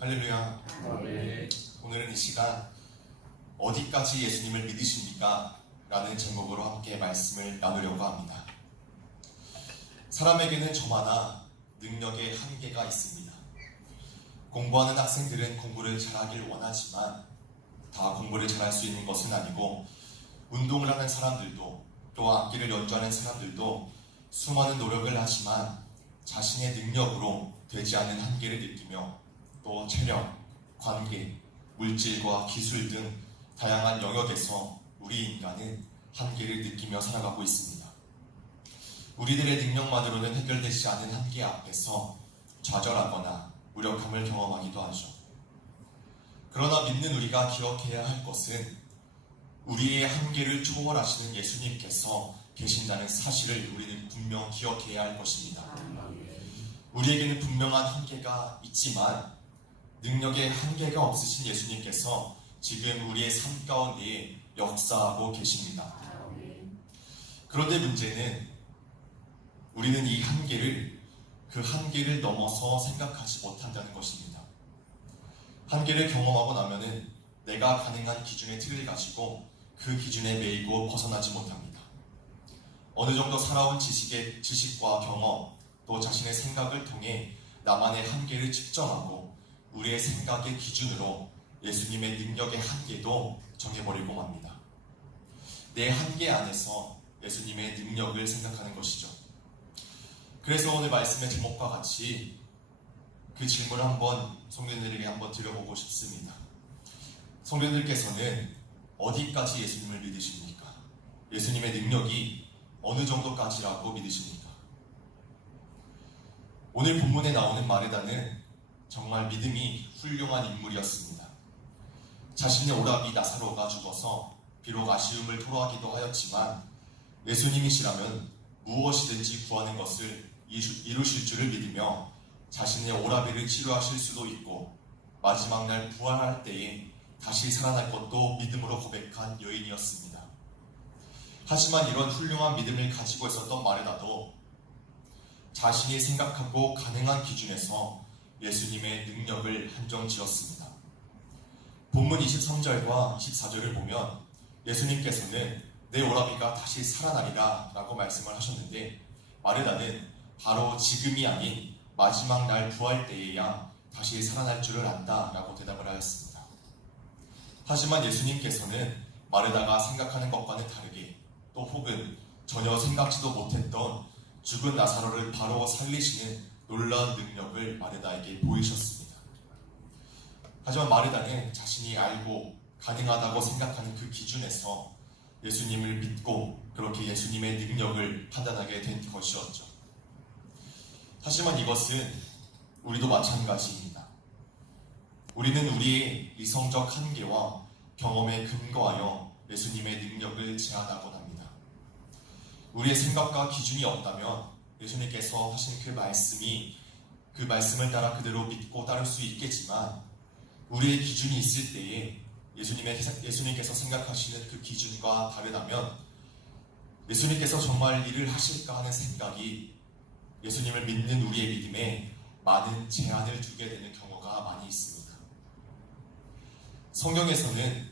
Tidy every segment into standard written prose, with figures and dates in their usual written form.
할렐루야. 아멘. 오늘은 이 시간 어디까지 예수님을 믿으십니까? 라는 제목으로 함께 말씀을 나누려고 합니다. 사람에게는 저마다 능력의 한계가 있습니다. 공부하는 학생들은 공부를 잘하길 원하지만 다 공부를 잘할 수 있는 것은 아니고, 운동을 하는 사람들도 또 악기를 연주하는 사람들도 수많은 노력을 하지만 자신의 능력으로 되지 않는 한계를 느끼며 또 체력, 관계, 물질과 기술 등 다양한 영역에서 우리 인간은 한계를 느끼며 살아가고 있습니다. 우리들의 능력만으로는 해결되지 않은 한계 앞에서 좌절하거나 무력함을 경험하기도 하죠. 그러나 믿는 우리가 기억해야 할 것은 우리의 한계를 초월하시는 예수님께서 계신다는 사실을 우리는 분명 기억해야 할 것입니다. 우리에게는 분명한 한계가 있지만 능력의 한계가 없으신 예수님께서 지금 우리의 삶 가운데 역사하고 계십니다. 그런데 문제는 우리는 이 한계를, 그 한계를 넘어서 생각하지 못한다는 것입니다. 한계를 경험하고 나면은 내가 가능한 기준의 틀을 가지고 그 기준에 매이고 벗어나지 못합니다. 어느 정도 살아온 지식과 경험, 또 자신의 생각을 통해 나만의 한계를 측정하고 우리의 생각의 기준으로 예수님의 능력의 한계도 정해버리고 맙니다. 내 한계 안에서 예수님의 능력을 생각하는 것이죠. 그래서 오늘 말씀의 제목과 같이 그 질문을 한번 성도님들에게 한번 드려보고 싶습니다. 성도님들께서는 어디까지 예수님을 믿으십니까? 예수님의 능력이 어느 정도까지라고 믿으십니까? 오늘 본문에 나오는 마르다는 정말 믿음이 훌륭한 인물이었습니다. 자신의 오라비 나사로가 죽어서 비록 아쉬움을 토로하기도 하였지만 예수님이시라면 무엇이든지 구하는 것을 이루실 줄을 믿으며 자신의 오라비를 치료하실 수도 있고 마지막 날 부활할 때에 다시 살아날 것도 믿음으로 고백한 여인이었습니다. 하지만 이런 훌륭한 믿음을 가지고 있었던 마르다도 자신이 생각하고 가능한 기준에서 예수님의 능력을 한정 지었습니다. 본문 23절과 24절을 보면 예수님께서는 내 오라비가 다시 살아나리라 라고 말씀을 하셨는데, 마르다는 바로 지금이 아닌 마지막 날 부활 때에야 다시 살아날 줄을 안다 라고 대답을 하였습니다. 하지만 예수님께서는 마르다가 생각하는 것과는 다르게, 또 혹은 전혀 생각지도 못했던 죽은 나사로를 바로 살리시는 놀라운 능력을 마르다에게 보이셨습니다. 하지만 마르다는 자신이 알고 가능하다고 생각하는 그 기준에서 예수님을 믿고 그렇게 예수님의 능력을 판단하게 된 것이었죠. 하지만 이것은 우리도 마찬가지입니다. 우리는 우리의 이성적 한계와 경험에 근거하여 예수님의 능력을 제한하곤 합니다. 우리의 생각과 기준이 없다면 예수님께서 하신 그 말씀을 따라 그대로 믿고 따를 수 있겠지만, 우리의 기준이 있을 때에 예수님께서 생각하시는 그 기준과 다르다면 예수님께서 정말 일을 하실까 하는 생각이 예수님을 믿는 우리의 믿음에 많은 제한을 두게 되는 경우가 많이 있습니다. 성경에서는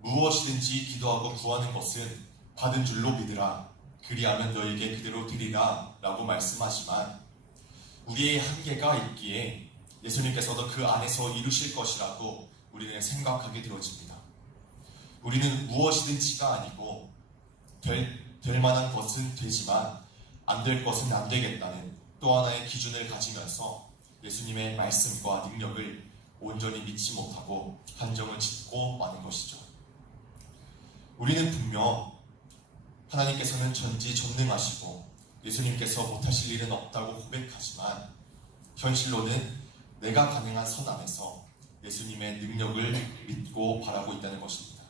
무엇이든지 기도하고 구하는 것은 받은 줄로 믿으라, 그리하면 너에게 그대로 되리라 라고 말씀하지만, 우리의 한계가 있기에 예수님께서도 그 안에서 이루실 것이라고 우리는 생각하게 되어집니다. 우리는 무엇이든지가 아니고 될 만한 것은 되지만 안 될 것은 안 되겠다는 또 하나의 기준을 가지면서 예수님의 말씀과 능력을 온전히 믿지 못하고 한정을 짓고 마는 것이죠. 우리는 분명 하나님께서는 전지전능하시고 예수님께서 못하실 일은 없다고 고백하지만, 현실로는 내가 가능한 선 안에서 예수님의 능력을 믿고 바라고 있다는 것입니다.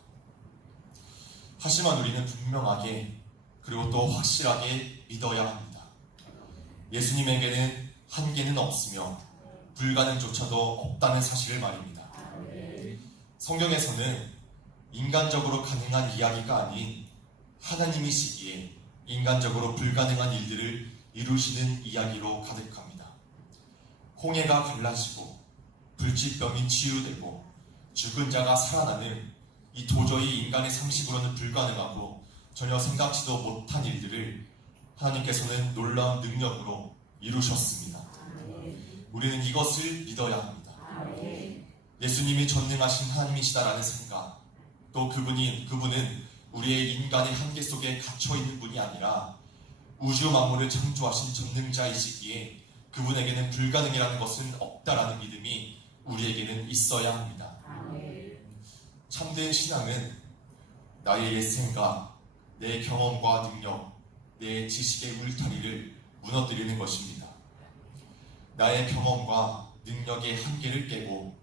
하지만 우리는 분명하게 그리고 또 확실하게 믿어야 합니다. 예수님에게는 한계는 없으며 불가능조차도 없다는 사실을 말입니다. 성경에서는 인간적으로 가능한 이야기가 아닌 하나님이시기에 인간적으로 불가능한 일들을 이루시는 이야기로 가득합니다. 홍해가 갈라지고 불치병이 치유되고 죽은 자가 살아나는 이 도저히 인간의 상식으로는 불가능하고 전혀 생각지도 못한 일들을 하나님께서는 놀라운 능력으로 이루셨습니다. 우리는 이것을 믿어야 합니다. 예수님이 전능하신 하나님이시다라는 생각, 또 그분은 우리의 인간의 한계 속에 갇혀있는 분이 아니라 우주 만물을 창조하신 전능자이시기에 그분에게는 불가능이라는 것은 없다라는 믿음이 우리에게는 있어야 합니다. 참된 신앙은 나의 옛 생각, 내 경험과 능력, 내 지식의 울타리를 무너뜨리는 것입니다. 나의 경험과 능력의 한계를 깨고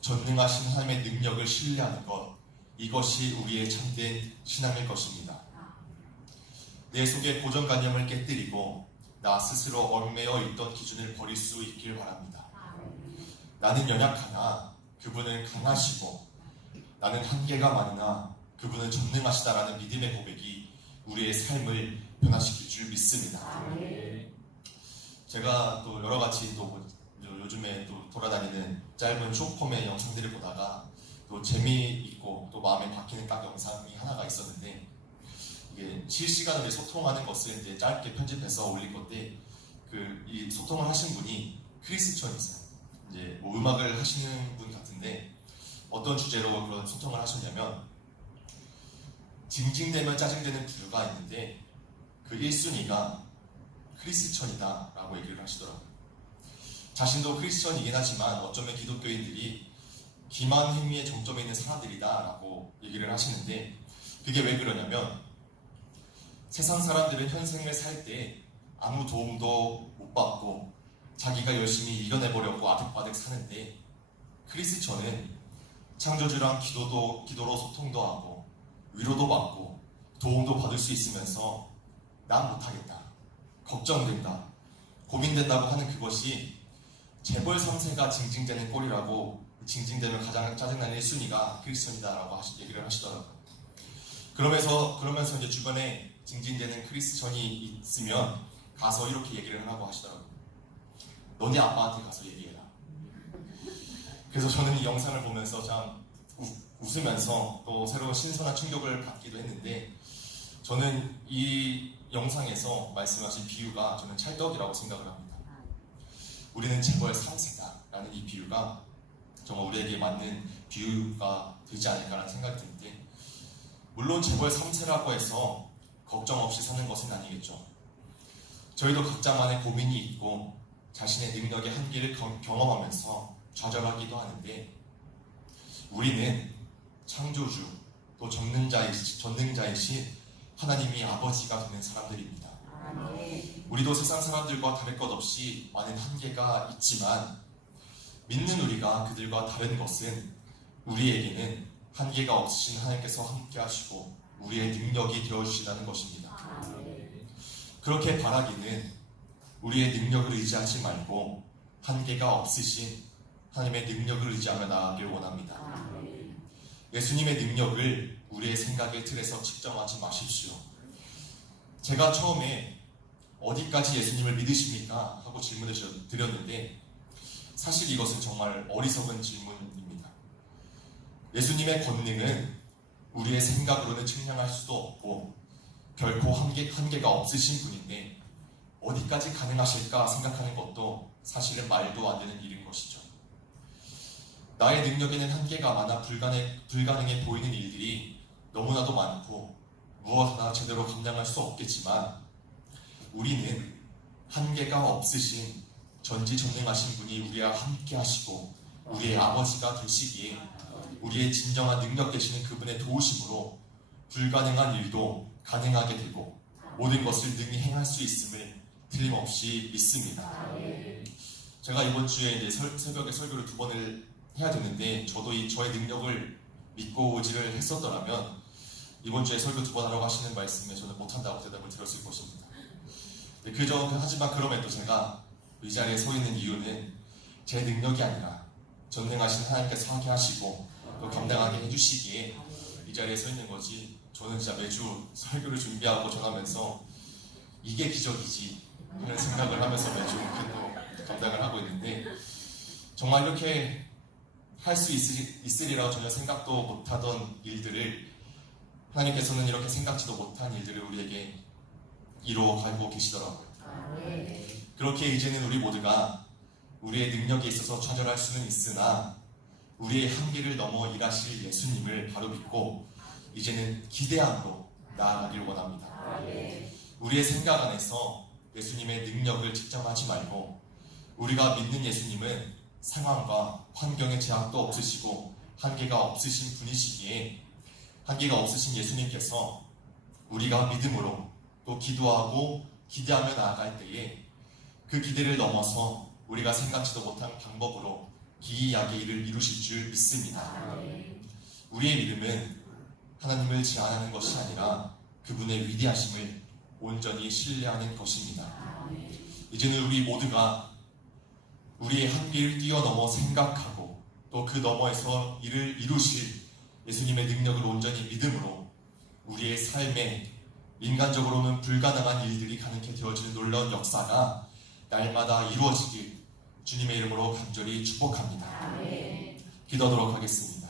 전능하신 하나님의 능력을 신뢰하는 것, 이것이 우리의 참된 신앙일 것입니다. 내 속의 고정관념을 깨뜨리고 나 스스로 얽매여 있던 기준을 버릴 수 있길 바랍니다. 나는 연약하나 그분은 강하시고 나는 한계가 많으나 그분은 전능하시다라는 믿음의 고백이 우리의 삶을 변화시킬 줄 믿습니다. 제가 또 여러가지 또 요즘에 또 돌아다니는 짧은 숏폼의 영상들을 보다가 또 재미있고 또 마음에 박히는 딱 영상이 하나가 있었는데, 이게 실시간으로 소통하는 것을 이제 짧게 편집해서 올릴 건데, 이 소통을 하신 분이 크리스천이세요. 이제 뭐 음악을 하시는 분 같은데 어떤 주제로 그런 소통을 하셨냐면, 징징대면 짜증되는 부류가 있는데 그 1순위가 크리스천이다 라고 얘기를 하시더라고요. 자신도 크리스천이긴 하지만 어쩌면 기독교인들이 기만 행위의 정점에 있는 사람들이다 라고 얘기를 하시는데, 그게 왜 그러냐면 세상 사람들은 현생을 살 때 아무 도움도 못 받고 자기가 열심히 이겨내보려고 아득바득 사는데, 크리스천은 창조주랑 기도로 소통도 하고 위로도 받고 도움도 받을 수 있으면서 난 못하겠다, 걱정된다, 고민된다고 하는 그것이 재벌 3세가 징징대는 꼴이라고, 징징대면 가장 짜증나는 1순위가 크리스천이다라고 얘기를 하시더라고요. 그러면서 이제 주변에 징징대는 크리스천이 있으면 가서 이렇게 얘기를 하라고 하시더라고요. 너네 아빠한테 가서 얘기해라. 그래서 저는 이 영상을 보면서 참 웃으면서 또 새로운 신선한 충격을 받기도 했는데, 저는 이 영상에서 말씀하신 비유가 저는 찰떡이라고 생각을 합니다. 우리는 재벌 3세다라는 이 비유가 정말 우리에게 맞는 비유가 되지 않을까라는 생각이 드는데, 물론 재벌 3세라고 해서 걱정 없이 사는 것은 아니겠죠. 저희도 각자만의 고민이 있고 자신의 능력의 한계를 경험하면서 좌절하기도 하는데, 우리는 창조주 또 전능자이신 하나님이 아버지가 되는 사람들입니다. 우리도 세상 사람들과 다를 것 없이 많은 한계가 있지만, 믿는 우리가 그들과 다른 것은 우리에게는 한계가 없으신 하나님께서 함께 하시고 우리의 능력이 되어주신다는 것입니다. 그렇게 바라기는 우리의 능력을 의지하지 말고 한계가 없으신 하나님의 능력을 의지하며 나아가길 원합니다. 예수님의 능력을 우리의 생각의 틀에서 측정하지 마십시오. 제가 처음에 어디까지 예수님을 믿으십니까? 하고 질문을 드렸는데, 사실 이것은 정말 어리석은 질문입니다. 예수님의 권능은 우리의 생각으로는 측량할 수도 없고 결코 한계가 없으신 분인데, 어디까지 가능하실까 생각하는 것도 사실은 말도 안 되는 일인 것이죠. 나의 능력에는 한계가 많아 불가능해 보이는 일들이 너무나도 많고 무엇 하나 제대로 감당할 수 없겠지만, 우리는 한계가 없으신 전지전능하신 분이 우리와 함께 하시고 우리의 아버지가 되시기에 우리의 진정한 능력 되시는 그분의 도우심으로 불가능한 일도 가능하게 되고 모든 것을 능히 행할 수 있음을 틀림없이 믿습니다. 제가 이번 주에 이제 새벽에 설교를 2번을 해야 되는데, 저도 저의 능력을 믿고 오지를 했었더라면 이번 주에 설교 2번 하라고 하시는 말씀에 저는 못한다고 대답을 드렸을 것입니다. 하지만 그럼에도 제가 이 자리에 서 있는 이유는 제 능력이 아니라 전능하신 하나님께서 하게 하시고 또 감당하게 해주시기에 이 자리에 서 있는 거지, 저는 진짜 매주 설교를 준비하고 전하면서 이게 기적이지 하는 생각을 하면서 매주 또 감당을 하고 있는데, 정말 이렇게 할 수 있으리라고 전혀 생각도 못하던 일들을 하나님께서는 이렇게 생각지도 못한 일들을 우리에게 이루어가고 계시더라고요. 그렇게 이제는 우리 모두가 우리의 능력에 있어서 좌절할 수는 있으나 우리의 한계를 넘어 일하실 예수님을 바로 믿고 이제는 기대함으로 나아가길 원합니다. 우리의 생각 안에서 예수님의 능력을 측정하지 말고 우리가 믿는 예수님은 상황과 환경의 제약도 없으시고 한계가 없으신 분이시기에 한계가 없으신 예수님께서 우리가 믿음으로 또 기도하고 기대하며 나아갈 때에 그 기대를 넘어서 우리가 생각지도 못한 방법으로 기이하게 일을 이루실 줄 믿습니다. 우리의 믿음은 하나님을 제한하는 것이 아니라 그분의 위대하심을 온전히 신뢰하는 것입니다. 이제는 우리 모두가 우리의 한계를 뛰어넘어 생각하고 또 그 너머에서 일을 이루실 예수님의 능력을 온전히 믿음으로 우리의 삶에 인간적으로는 불가능한 일들이 가능케 되어지는 놀라운 역사가 날마다 이루어지길 주님의 이름으로 간절히 축복합니다. 기도하도록 하겠습니다.